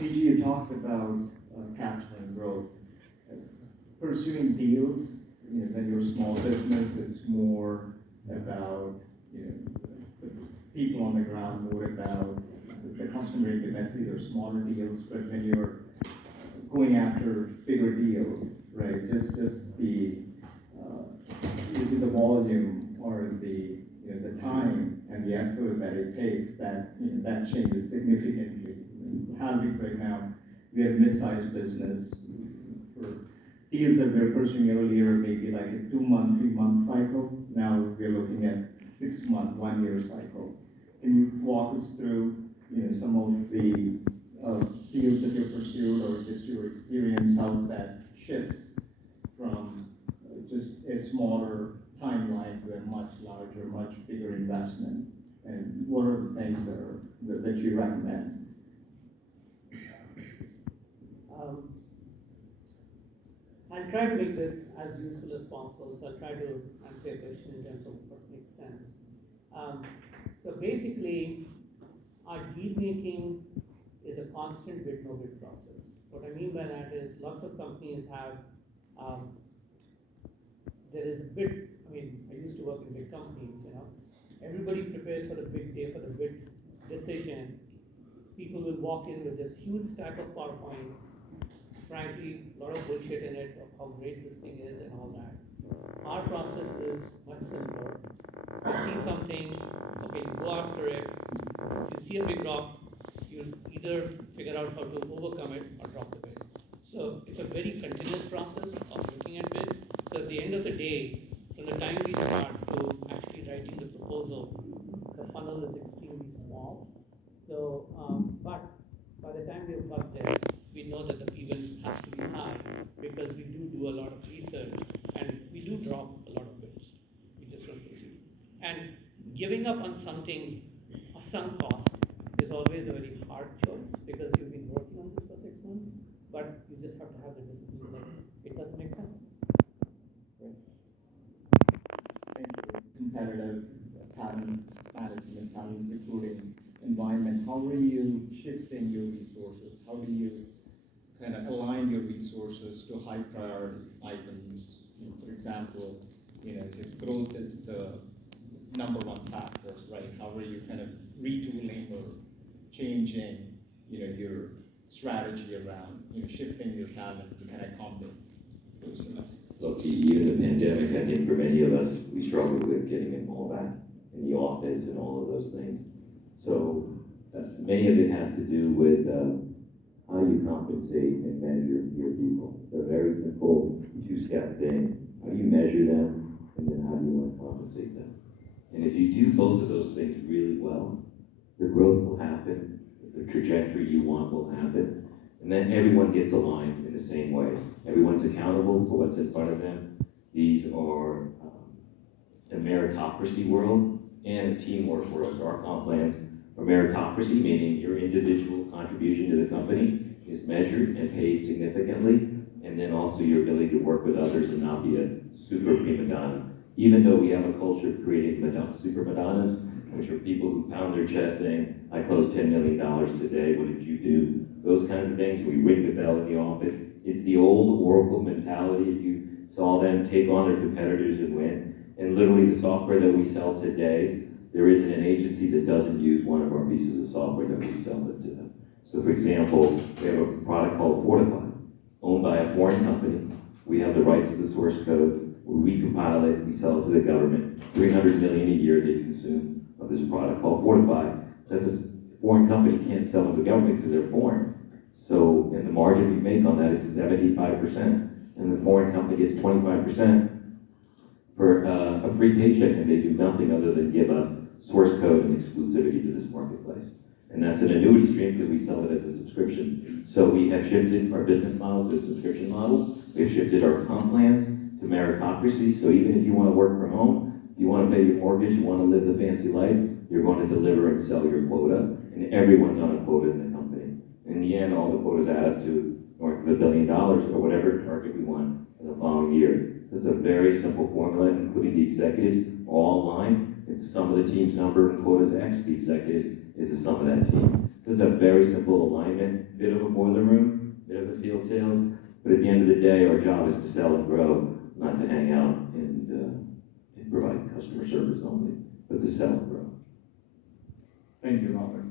PG, you talked about capturing growth. Pursuing deals, when you're a small business, it's more about, the people on the ground, more about the customer intimacy or smaller deals. But when you're going after bigger deals, right, just the volume or the time and the effort that it takes, that changes significantly. Hanweck right now, we have mid-sized business. For deals that we were pursuing earlier, maybe like a 2-month, 3-month cycle. Now we're looking at 6-month, 1-year cycle. Can you walk us through, some of the deals that you've pursued, or just your experience, how that shifts from just a smaller timeline to a much larger, much bigger investment? And what are the things that you recommend? I'll try to make this as useful as possible, so I'll try to answer your question in terms of what makes sense. So basically, our deal making is a constant bid no bid process. What I mean by that is lots of companies have, there is a bid, I used to work in big companies, everybody prepares for the big day, for the bid decision. People will walk in with this huge stack of PowerPoint, frankly, a lot of bullshit in it of how great this thing is and all that. Our process is much simpler. You see something, okay, you go after it. If you see a big rock, you either figure out how to overcome it or drop the bid. So it's a very continuous process of looking at bids. So at the end of the day, from the time we start to actually writing the proposal, the funnel is extremely small. So, but by the time we've got there, we know that the P1 has to be high because we do a lot of research and we do drop a lot of bids. We just don't proceed. And giving up on something of some cost is always a very hard choice because you've been working on this for 6 months, but you just have to have the discipline that it doesn't make sense. Competitive talent management, talent recruiting environment, how are you shifting your resources? How do you kind of align your resources to high priority items? For example, if growth is the number one factor, right? How are you kind of retooling or changing, your strategy around, shifting your talent to kind of accommodate those demands? Look, even the pandemic, I think for many of us, we struggled with getting them all back in the office and all of those things. So many of it has to do with how you compensate and measure your people. They're very simple, 2-step thing. How do you measure them, and then how do you want to compensate them? And if you do both of those things really well, the growth will happen, the trajectory you want will happen, and then everyone gets aligned in the same way. Everyone's accountable for what's in front of them. These are a meritocracy world and a teamwork world. So our comp plans are meritocracy, meaning your individual contribution to the company is measured and paid significantly, and then also your ability to work with others and not be a super prima donna. Even though we have a culture of creating super Madonnas, which are people who pound their chest saying, I closed $10 million today, what did you do? Those kinds of things. We ring the bell in the office. It's the old Oracle mentality. If you saw them take on their competitors and win. And literally the software that we sell today, there isn't an agency that doesn't use one of our pieces of software that we sell it to them. So for example, we have a product called Fortify, owned by a foreign company. We have the rights to the source code. We recompile it, we sell it to the government. $300 million a year they consume of this product called Fortify that this foreign company can't sell to the government because they're foreign. So, and the margin we make on that is 75%, and the foreign company gets 25% for a free paycheck, and they do nothing other than give us source code and exclusivity to this marketplace. And that's an annuity stream because we sell it as a subscription. So we have shifted our business model to a subscription model. We've shifted our comp plans to meritocracy. So even if you want to work from home, if you want to pay your mortgage, you want to live the fancy life, you're going to deliver and sell your quota, and everyone's on a quota in the company. In the end, all the quotas add up to north of $1 billion or whatever target we want in the following year. This is a very simple formula, including the executives all aligned. If the sum of the team's number in quotas X, the executives is the sum of that team. Does a very simple alignment, bit of a boiler room, bit of a field sales, but at the end of the day, our job is to sell and grow, not to hang out and provide customer service only, but to sell and grow. Thank you, Robert.